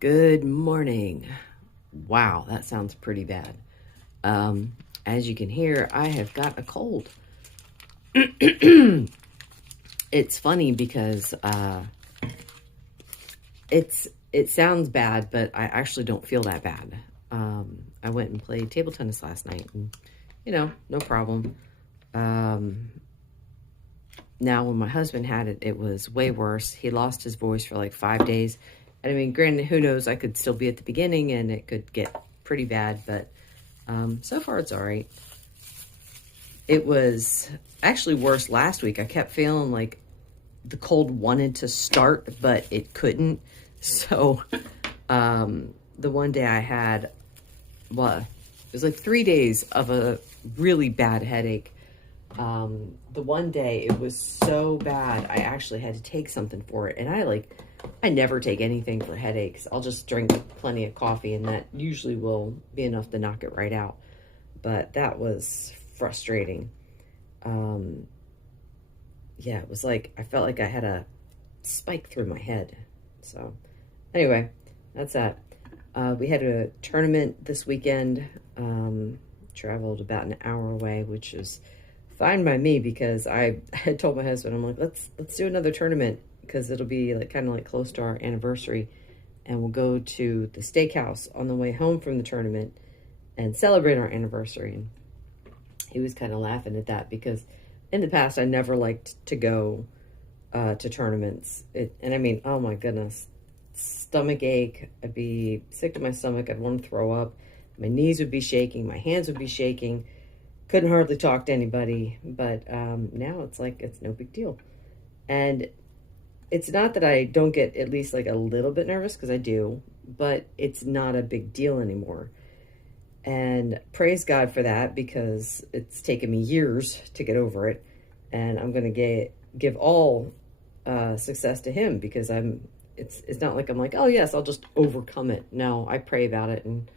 Good morning. Wow, that sounds pretty bad. As you can hear, I have got a cold. It's funny because it sounds bad, but I actually don't feel that bad. I went and played table tennis last night, and no problem. Um, Now, when my husband had it, it was way worse. He lost his voice for like 5 days. And I mean, granted, who knows? I could still be at the beginning and it could get pretty bad, but so far it's all right. It was actually worse last week. I kept feeling like the cold wanted to start, but it couldn't. So the one day I had, well, it was like 3 days of a really bad headache. The one day it was so bad, I actually had to take something for it. And I never take anything for headaches. I'll just drink plenty of coffee and that usually will be enough to knock it right out. But that was frustrating. Yeah, it was like, I felt like I had a spike through my head. So anyway, that's that. We had a tournament this weekend, traveled about an hour away, which is fine by me because I had told my husband, I'm like, let's do another tournament because it'll be like kind of like close to our anniversary, and we'll go to the steakhouse on the way home from the tournament and celebrate our anniversary. And he was kind of laughing at that because in the past I never liked to go to tournaments. And I mean, oh my goodness, stomach ache. I'd be sick to my stomach. I'd want to throw up. My knees would be shaking. My hands would be shaking. Couldn't hardly talk to anybody. But now it's like it's no big deal. And it's not that I don't get at least like a little bit nervous, because I do, but it's not a big deal anymore. And praise God for that, because it's taken me years to get over it. And I'm going to give all success to him, because it's not like I'm like, oh yes, I'll just overcome it. No, I pray about it. And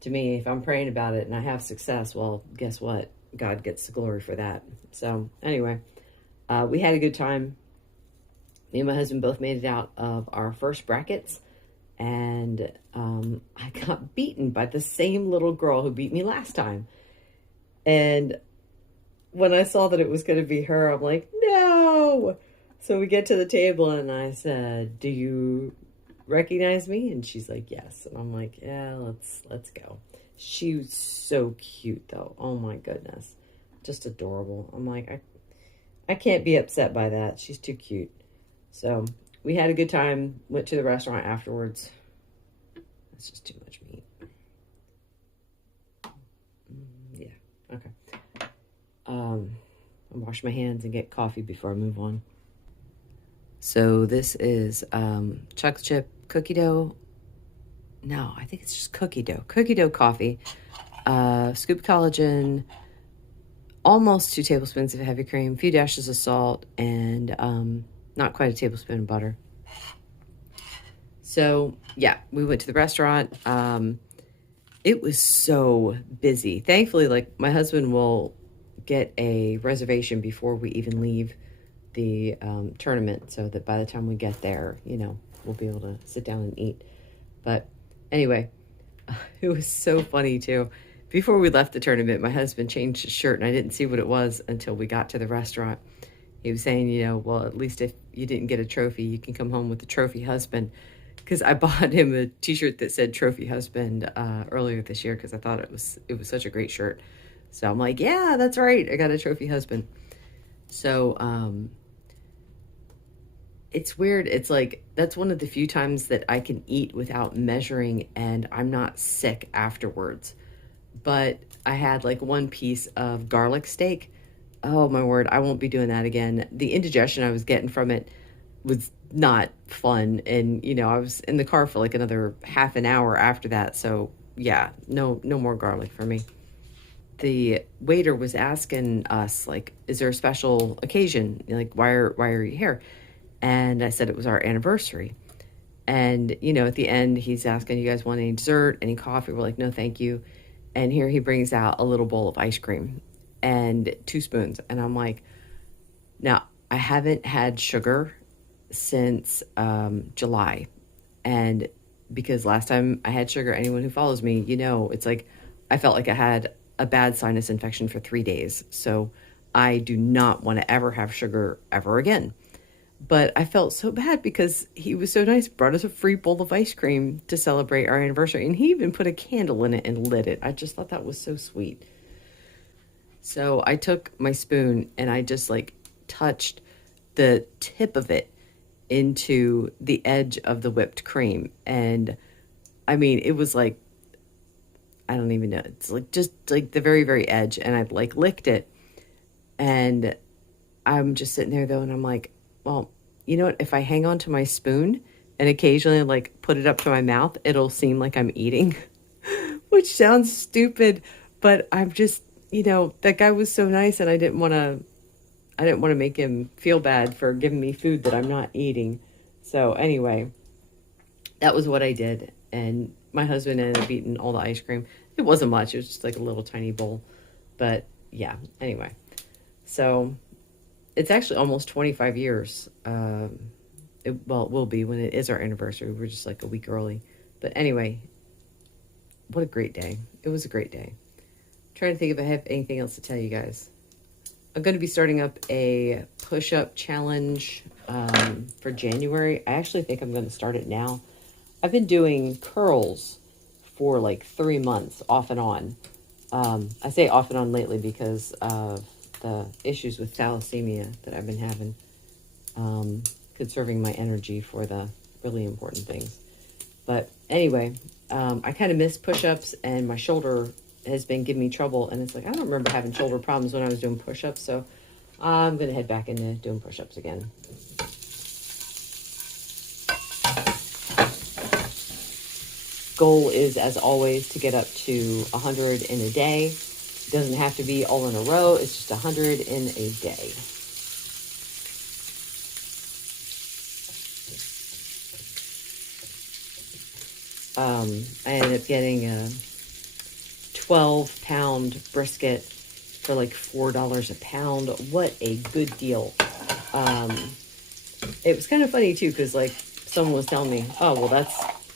to me, if I'm praying about it and I have success, well, guess what? God gets the glory for that. So anyway, we had a good time. Me and my husband both made it out of our first brackets. And I got beaten by the same little girl who beat me last time. And when I saw that it was going to be her, I'm like, no. So we get to the table and I said, do you recognize me? And she's like, yes. And I'm like, yeah, let's go. She was so cute though. Oh my goodness. Just adorable. I'm like, I can't be upset by that. She's too cute. So we had a good time, went to the restaurant afterwards. That's just too much meat. Yeah, okay. I'll wash my hands and get coffee before I move on. So this is chocolate chip cookie dough. No, I think it's just cookie dough. Cookie dough coffee. Scoop collagen, almost 2 tablespoons of heavy cream, a few dashes of salt, and not quite a tablespoon of butter. So yeah, we went to the restaurant. It was so busy. Thankfully, like, my husband will get a reservation before we even leave the tournament, so that by the time we get there, we'll be able to sit down and eat. But anyway, it was so funny too. Before we left the tournament, my husband changed his shirt, and I didn't see what it was until we got to the restaurant. He was saying, well, at least if you didn't get a trophy, you can come home with a trophy husband. Because I bought him a T-shirt that said "Trophy Husband" earlier this year, because I thought it was such a great shirt. So I'm like, yeah, that's right, I got a trophy husband. So it's weird. It's like that's one of the few times that I can eat without measuring, and I'm not sick afterwards. But I had like one piece of garlic steak. Oh my word, I won't be doing that again. The indigestion I was getting from it was not fun. And, I was in the car for like another half an hour after that. So yeah, no more garlic for me. The waiter was asking us, like, is there a special occasion? Like, why are you here? And I said it was our anniversary. And, at the end, he's asking, you guys want any dessert, any coffee? We're like, no, thank you. And here he brings out a little bowl of ice cream and 2 spoons. And I'm like, now, I haven't had sugar since July. And because last time I had sugar, anyone who follows me, it's like I felt like I had a bad sinus infection for 3 days. So I do not want to ever have sugar ever again. But I felt so bad because he was so nice, brought us a free bowl of ice cream to celebrate our anniversary. And he even put a candle in it and lit it. I just thought that was so sweet. So I took my spoon and I just like touched the tip of it into the edge of the whipped cream. And I mean, it was like, I don't even know. It's like just like the very, very edge. And I like licked it. And I'm just sitting there though. And I'm like, well, you know what? If I hang on to my spoon and occasionally like put it up to my mouth, it'll seem like I'm eating, which sounds stupid, but I'm just, that guy was so nice and I didn't want to make him feel bad for giving me food that I'm not eating. So anyway, that was what I did. And my husband ended up eating all the ice cream. It wasn't much. It was just like a little tiny bowl. But yeah, anyway. So it's actually almost 25 years. It will be when it is our anniversary. We're just like a week early. But anyway, what a great day. It was a great day. I'm trying to think if I have anything else to tell you guys. I'm going to be starting up a push-up challenge for January. I actually think I'm going to start it now. I've been doing curls for like 3 months off and on. I say off and on lately because of the issues with thalassemia that I've been having, conserving my energy for the really important things. But anyway, I kind of miss push-ups, and my shoulder has been giving me trouble, and it's like I don't remember having shoulder problems when I was doing push-ups, so I'm going to head back into doing push-ups again. Goal is, as always, to get up to 100 in a day. It doesn't have to be all in a row. It's just 100 in a day. I ended up getting a 12-pound brisket for like $4 a pound. What a good deal. It was kind of funny too, because like someone was telling me, oh, well,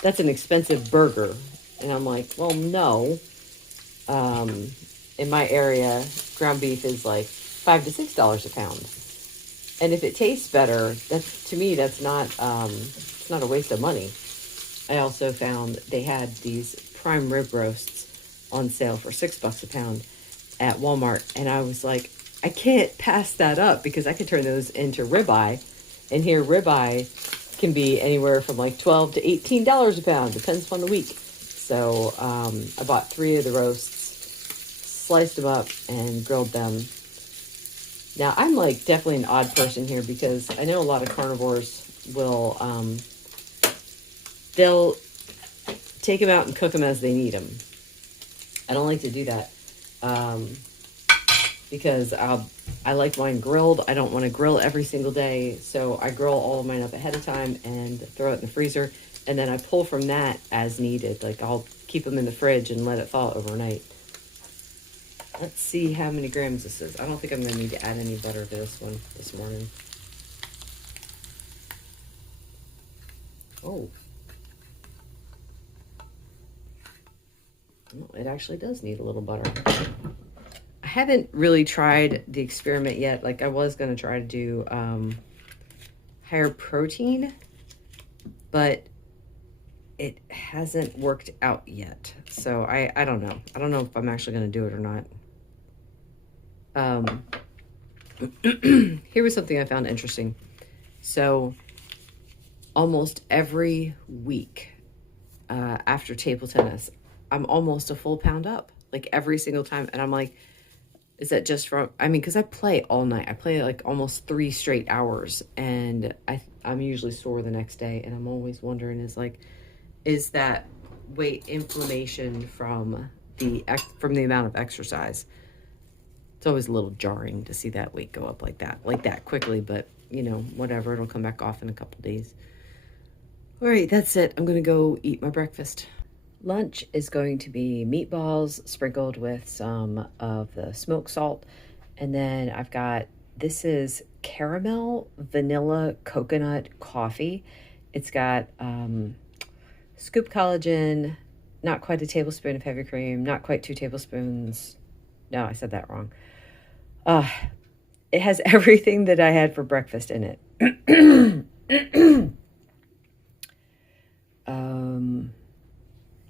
that's an expensive burger. And I'm like, well, no. In my area, ground beef is like $5 to $6 a pound. And if it tastes better, to me, that's not, it's not a waste of money. I also found they had these prime rib roasts on sale for $6 a pound at Walmart. And I was like, I can't pass that up because I could turn those into ribeye. And here ribeye can be anywhere from like $12 to $18 a pound, depends upon the week. So I bought 3 of the roasts, sliced them up, and grilled them. Now, I'm like definitely an odd person here because I know a lot of carnivores will, they'll take them out and cook them as they need them. I don't like to do that because I like mine grilled. I don't want to grill every single day, so I grill all of mine up ahead of time and throw it in the freezer, and then I pull from that as needed. Like I'll keep them in the fridge and let it thaw overnight. Let's see how many grams this is. I don't think I'm going to need to add any butter to this one this morning. Oh. Well, it actually does need a little butter. I haven't really tried the experiment yet. Like I was going to try to do higher protein, but it hasn't worked out yet. So I don't know. I don't know if I'm actually going to do it or not. Here was something I found interesting. So almost every week after table tennis, I'm almost a full pound up, like every single time. And I'm like, is that just from, because I play all night. I play like almost 3 straight hours, and I'm usually sore the next day. And I'm always wondering is that weight inflammation from the amount of exercise? It's always a little jarring to see that weight go up like that quickly, but whatever, it'll come back off in a couple days. All right, that's it. I'm going to go eat my breakfast. Lunch is going to be meatballs sprinkled with some of the smoked salt. And then I've got, this is caramel vanilla coconut coffee. It's got scoop collagen, not quite a tablespoon of heavy cream, not quite 2 tablespoons. No, I said that wrong. It has everything that I had for breakfast in it.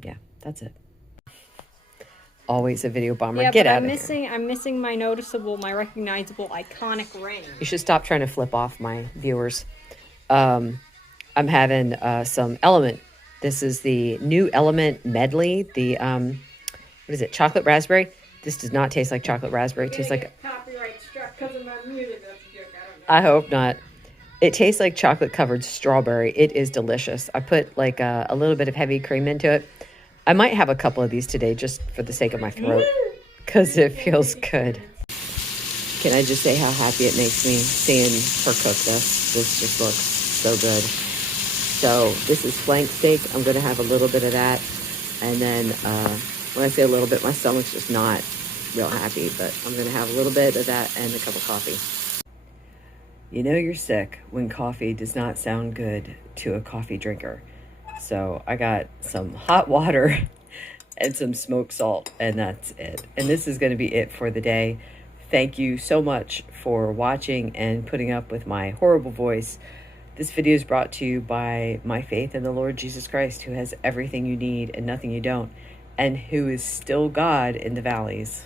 Yeah, that's it. Always a video bomber. Yeah, Get but out of here. I'm missing my recognizable, iconic ring. You should stop trying to flip off my viewers. I'm having some Element. This is the new Element medley. The what is it? Chocolate raspberry. This does not taste like chocolate raspberry. It tastes like copyright struck because of my music. That's a joke. I don't know. I hope not. It tastes like chocolate covered strawberry. It is delicious. I put like a little bit of heavy cream into it. I might have a couple of these today just for the sake of my throat because it feels good. Can I just say how happy it makes me seeing her cook this? This just looks so good. So this is flank steak. I'm going to have a little bit of that. And then when I say a little bit, my stomach's just not real happy. But I'm going to have a little bit of that and a cup of coffee. You know you're sick when coffee does not sound good to a coffee drinker. So I got some hot water and some smoked salt, and that's it. And this is going to be it for the day. Thank you so much for watching and putting up with my horrible voice. This video is brought to you by my faith in the Lord Jesus Christ, who has everything you need and nothing you don't, and who is still God in the valleys.